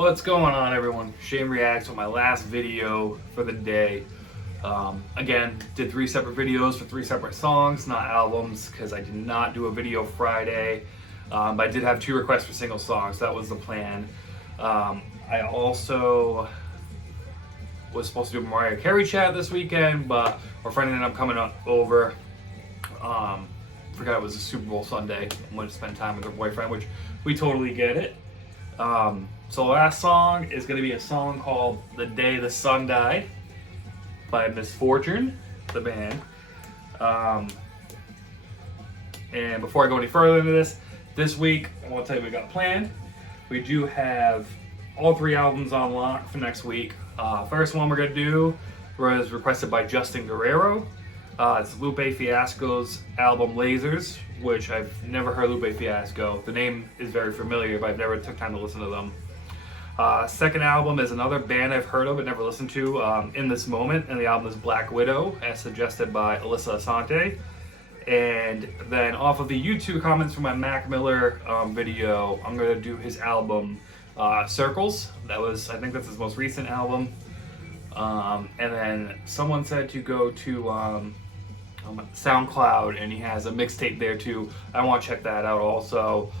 What's going on, everyone? Shane reacts with my last video for the day. Again, did 3 separate videos for 3 separate songs, not albums, because I did not do a video Friday. But I did have 2 requests for single songs. That was the plan. I also was supposed to do a Mariah Carey chat this weekend, but our friend ended up coming over. Forgot it was a Super Bowl Sunday. I wanted to spend time with her boyfriend, which we totally get it. So the last song is going to be a song called The Day the Sun Died by Misfortune, the band. And before I go any further into this week, I want to tell you what we got planned. We do have all 3 albums on lock for next week. First one we're going to do was requested by Justin Guerrero. It's Lupe Fiasco's album Lasers, which I've never heard Lupe Fiasco. The name is very familiar, but I've never took time to listen to them. Second album is another band I've heard of but never listened to, In This Moment, and the album is Black Widow, as suggested by Alyssa Asante. And then off of the YouTube comments from my Mac Miller video, I'm going to do his album Circles. I think that's his most recent album. And then someone said to go to SoundCloud, and he has a mixtape there too. I want to check that out also.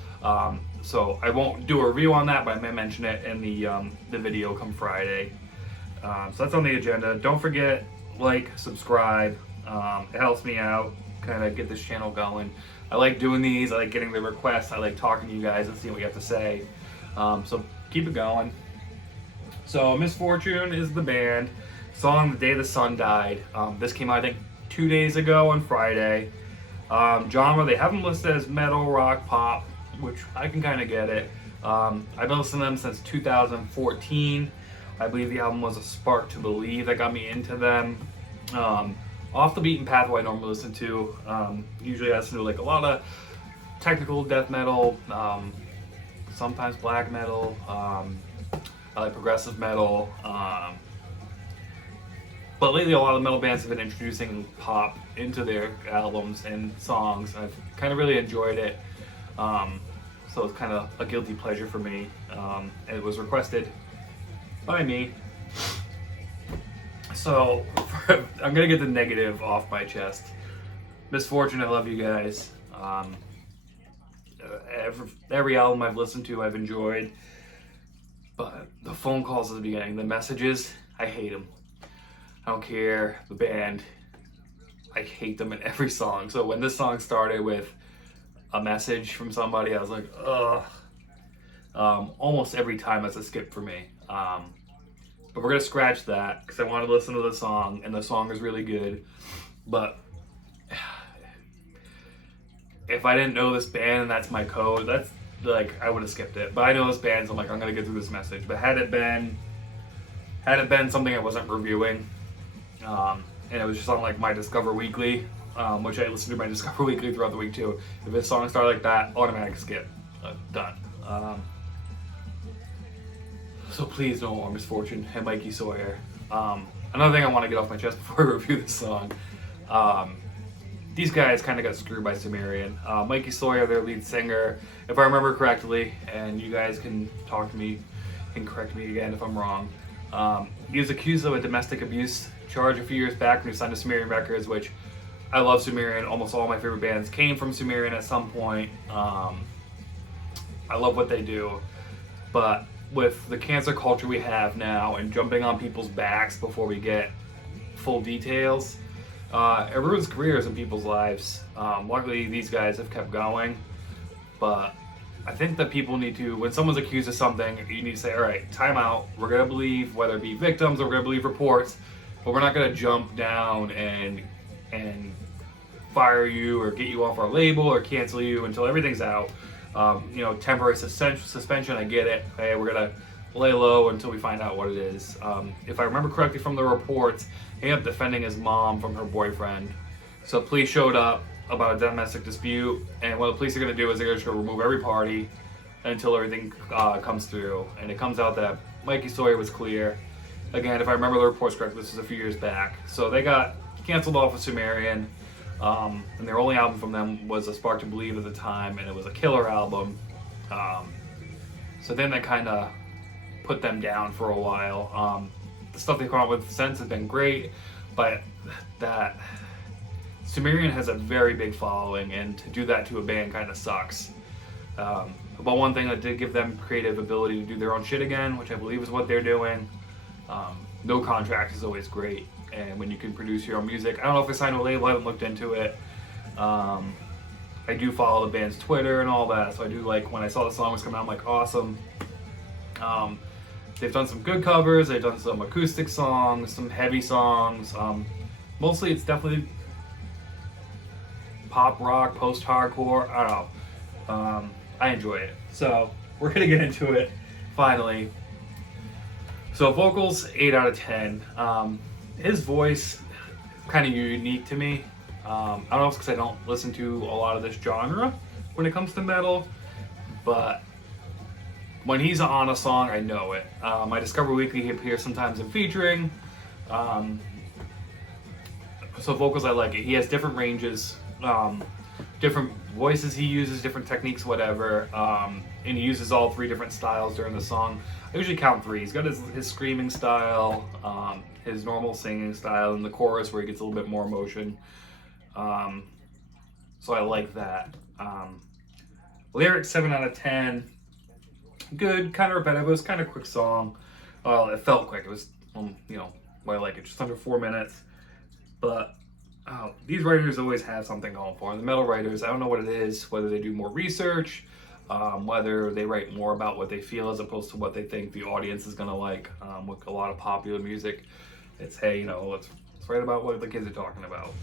So I won't do a review on that, but I may mention it in the video come Friday. So that's on the agenda. Don't forget, like, subscribe. It helps me out, kind of get this channel going. I like doing these. I like getting the requests. I like talking to you guys and seeing what you have to say. So keep it going. So Misfortune is the band. Song The Day the Sun Died. This came out, I think, 2 days ago on Friday. Genre, they have them listed as metal, rock, pop, which I can kind of get it. I've been listening to them since 2014. I believe the album was A Spark to Believe that got me into them. Off the beaten path, what I normally listen to. Usually I listen to like a lot of technical death metal, sometimes black metal. I like progressive metal. But lately, a lot of metal bands have been introducing pop into their albums and songs. I've kind of really enjoyed it. So it's kind of a guilty pleasure for me. And it was requested by me. So I'm going to get the negative off my chest. Misfortune, I love you guys. Every album I've listened to, I've enjoyed. But the phone calls at the beginning, the messages, I hate them. I don't care, the band, I hate them in every song. So when this song started with a message from somebody, I was like, ugh. Almost every time that's a skip for me. But we're gonna scratch that because I want to listen to the song, and the song is really good. But if I didn't know this band and that's my code, that's like, I would have skipped it. But I know this band, so I'm like, I'm gonna get through this message. But had it been something I wasn't reviewing, and it was just on like my Discover Weekly, which I listen to my Discover Weekly throughout the week too. If a song started like that, automatic skip, done. So please no more Misfortune and Mikey Sawyer. Another thing I want to get off my chest before I review this song. These guys kind of got screwed by Sumerian. Mikey Sawyer, their lead singer, if I remember correctly, and you guys can talk to me and correct me again if I'm wrong. He was accused of a domestic abuse charge a few years back when he signed to Sumerian Records, which I love Sumerian. Almost all my favorite bands came from Sumerian at some point. I love what they do. But with the cancer culture we have now and jumping on people's backs before we get full details, it ruins careers in people's lives. Luckily, these guys have kept going, but I think that people need to, when someone's accused of something, you need to say, all right, time out. We're going to believe, whether it be victims or we're going to believe reports, but we're not going to jump down and fire you or get you off our label or cancel you until everything's out. Temporary suspension, I get it. Hey, we're going to lay low until we find out what it is. If I remember correctly from the reports, he ended up defending his mom from her boyfriend. So police showed up about a domestic dispute, and what the police are going to do is they're just going to remove every party until everything comes through. And it comes out that Mikey Sawyer was clear. Again, if I remember the reports correctly, this was a few years back. So they got canceled off of Sumerian. And their only album from them was A Spark to Believe at the time, and it was a killer album. So then they kind of put them down for a while. The stuff they've come up with since has been great, but that Sumerian has a very big following, and to do that to a band kind of sucks. But one thing that did give them creative ability to do their own shit again, which I believe is what they're doing. No contract is always great, and when you can produce your own music. I don't know if they signed a label, I haven't looked into it. I do follow the band's Twitter and all that, so I do like when I saw the song was coming out, I'm like, awesome. They've done some good covers, they've done some acoustic songs, some heavy songs. Mostly it's definitely pop rock, post-hardcore, I don't know. I enjoy it. So we're gonna get into it finally. So vocals, 8 out of 10. His voice, kind of unique to me. I don't know if it's because I don't listen to a lot of this genre when it comes to metal, but when he's on a song, I know it. My Discover Weekly, he appears sometimes in featuring. So vocals, I like it. He has different ranges, different voices he uses, different techniques, whatever. And he uses all 3 different styles during the song. I usually count 3. He's got his screaming style, his normal singing style, and the chorus where he gets a little bit more emotion. So I like that. Lyrics, 7 out of 10. Good, kind of repetitive. It was kind of a quick song. Well, it felt quick. It was, what I like it, just under 4 minutes. But these writers always have something going for them. The metal writers, I don't know what it is, whether they do more research, whether they write more about what they feel as opposed to what they think the audience is going to like. With a lot of popular music, it's, hey, let's write about what the kids are talking about.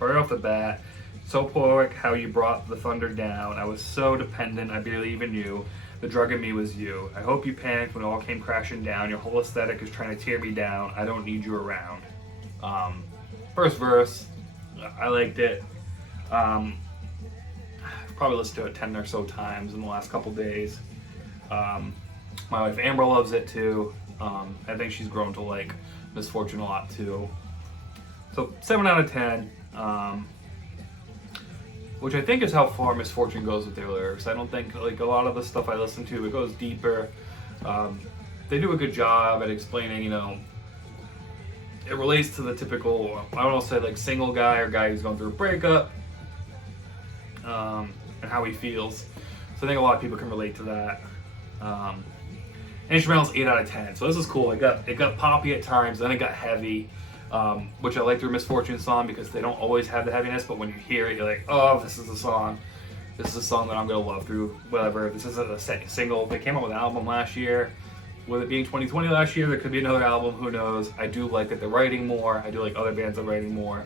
Right off the bat, so poetic how you brought the thunder down. I was so dependent, I barely even knew. The drug in me was you. I hope you panicked when it all came crashing down. Your whole aesthetic is trying to tear me down. I don't need you around. First verse, I liked it. I've probably listened to it 10 or so times in the last couple days. My wife Amber loves it too. I think she's grown to like Misfortune a lot too. So 7 out of 10. Which I think is how far Misfortune goes with their lyrics. I don't think, like, a lot of the stuff I listen to, it goes deeper. They do a good job at explaining, it relates to the typical, I don't know, say like single guy or guy who's going through a breakup, and how he feels. So I think a lot of people can relate to that. Instrumentals, 8 out of 10. So this is cool. It got poppy at times, then it got heavy. Which I like their Misfortune song because they don't always have the heaviness, but when you hear it, you're like, oh, this is a song. This is a song that I'm going to love through whatever. This isn't a single. They came out with an album last year. With it being 2020 last year, there could be another album. Who knows? I do like that they're writing more. I do like other bands that are writing more.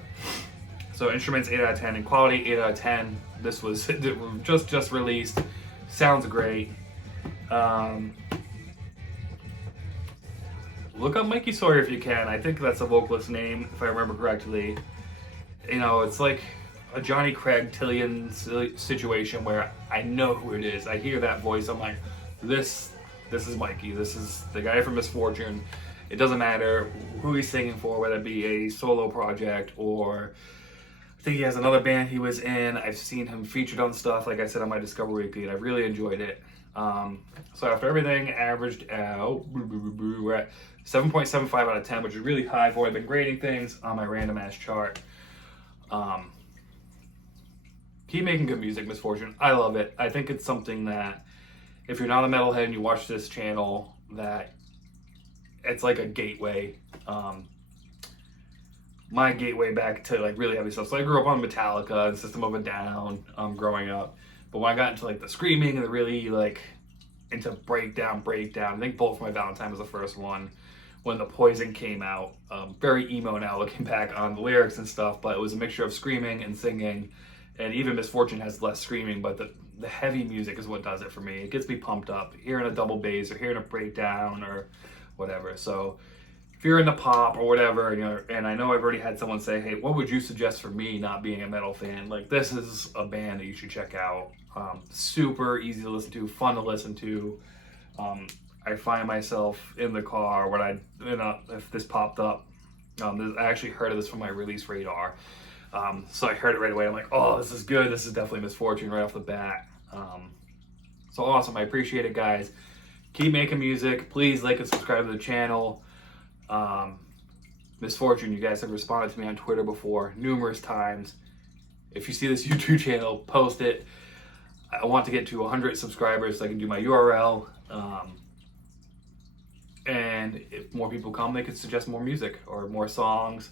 So instruments, 8 out of 10. And quality, 8 out of 10. This was just released. Sounds great. Look up Mikey Sawyer if you can. I think that's a vocalist name, if I remember correctly. It's like a Johnny Craig Tillian situation where I know who it is. I hear that voice. I'm like, this is Mikey. This is the guy from Misfortune. It doesn't matter who he's singing for, whether it be a solo project or I think he has another band he was in. I've seen him featured on stuff, like I said, on my Discover Weekly, and I really enjoyed it. So after everything averaged out, we're at 7.75 out of 10, which is really high for I've been grading things on my random ass chart. Keep making good music, Misfortune. I love it. I think it's something that if you're not a metalhead and you watch this channel, that it's like a gateway. My gateway back to like really heavy stuff. So I grew up on Metallica and System of a Down growing up. But when I got into like the screaming and the really like into breakdown, I think Bullet for My Valentine was the first one when the Poison came out. Very emo now looking back on the lyrics and stuff, but it was a mixture of screaming and singing. And even Misfortune has less screaming, but the heavy music is what does it for me. It gets me pumped up, hearing a double bass or hearing a breakdown or whatever. So if you're into pop or whatever, and I know I've already had someone say, hey, what would you suggest for me not being a metal fan? Like, this is a band that you should check out. Super easy to listen to, fun to listen to. I find myself in the car when if this popped up. I actually heard of this from my release radar. So I heard it right away. I'm like, oh, this is good. This is definitely Misfortune right off the bat. So awesome. I appreciate it, guys. keep making music. Please like and subscribe to the channel. Misfortune, you guys have responded to me on Twitter before numerous times. If you see this YouTube channel, post it. I want to get to 100 subscribers so I can do my URL. And if more people come, they could suggest more music or more songs.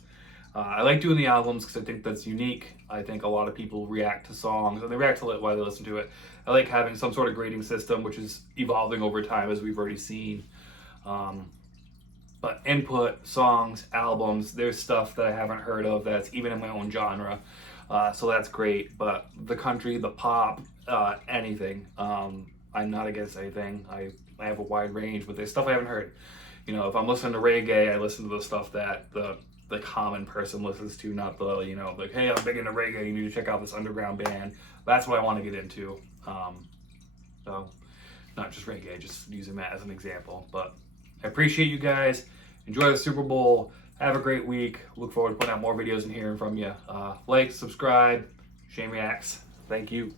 I like doing the albums because I think that's unique. I think a lot of people react to songs, and they react to it while they listen to it. I like having some sort of grading system, which is evolving over time, as we've already seen. But input, songs, albums, there's stuff that I haven't heard of that's even in my own genre. So that's great. But the country, the pop, anything. I'm not against anything. I have a wide range, but there's stuff I haven't heard. You know, if I'm listening to reggae, I listen to the stuff that the common person listens to, not the, you know, like, hey, I'm big into reggae, you need to check out this underground band. That's what I want to get into. So, not just reggae, just using that as an example. But I appreciate you guys. Enjoy the Super Bowl. Have a great week. Look forward to putting out more videos and hearing from you. Like, subscribe, Shane Reacts. Thank you.